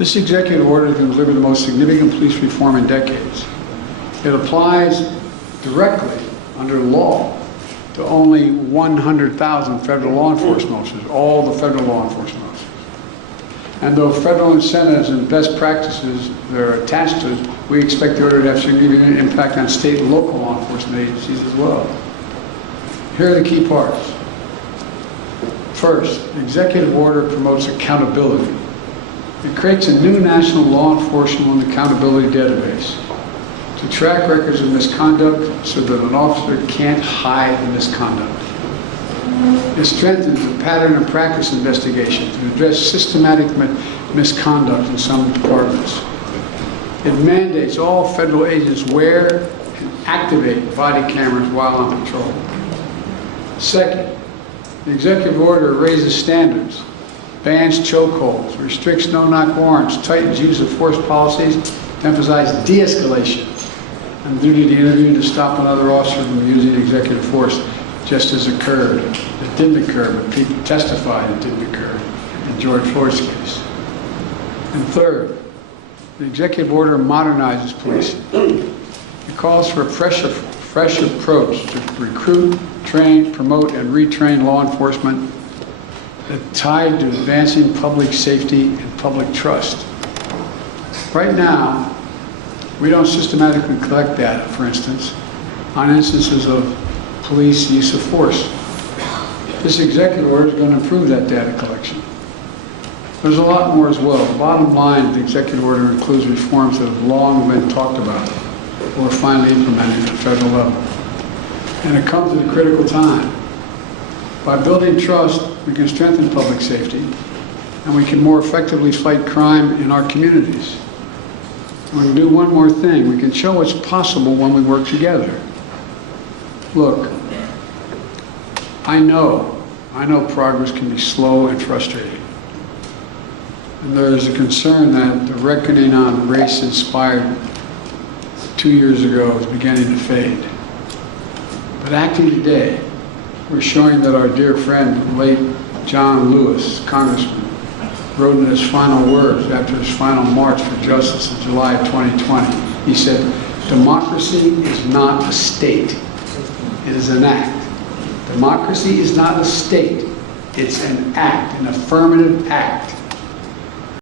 This executive order is going to deliver the most significant police reform in decades. It applies directly under law to only 100,000 federal law enforcement officers, all the federal law enforcement officers. And though federal incentives and best practices that are attached to it, we expect the order to have significant impact on state and local law enforcement agencies as well. Here are the key parts. First, the executive order promotes accountability. It creates a new national law enforcement accountability database to track records of misconduct so that an officer can't hide the misconduct. It strengthens the pattern and practice investigation to address systematic misconduct in some departments. It mandates all federal agents wear and activate body cameras while on patrol. Second, the executive order raises standards, bans chokeholds, restricts no-knock warrants, tightens use of force policies to emphasize de-escalation and the duty to interview to stop another officer from using executive force, just as occurred. It didn't occur, but people testified it didn't occur in George Floyd's case. And third, the executive order modernizes policing. It calls for a fresh approach to recruit, train, promote, and retrain law enforcement that tied to advancing public safety and public trust. Right now, we don't systematically collect data, for instance, on instances of police use of force. This executive order is going to improve that data collection. There's a lot more as well. The bottom line, the executive order includes reforms that have long been talked about or are finally implemented at the federal level. And it comes at a critical time. By building trust, we can strengthen public safety, and we can more effectively fight crime in our communities. We can do one more thing. We can show what's possible when we work together. Look, I know progress can be slow and frustrating. And there is a concern that the reckoning on race inspired 2 years ago is beginning to fade. But acting today, we're showing that our dear friend, late John Lewis, Congressman, wrote in his final words after his final march for justice in July of 2020. He said, "Democracy is not a state, it is an act. Democracy is not a state, it's an act, an affirmative act.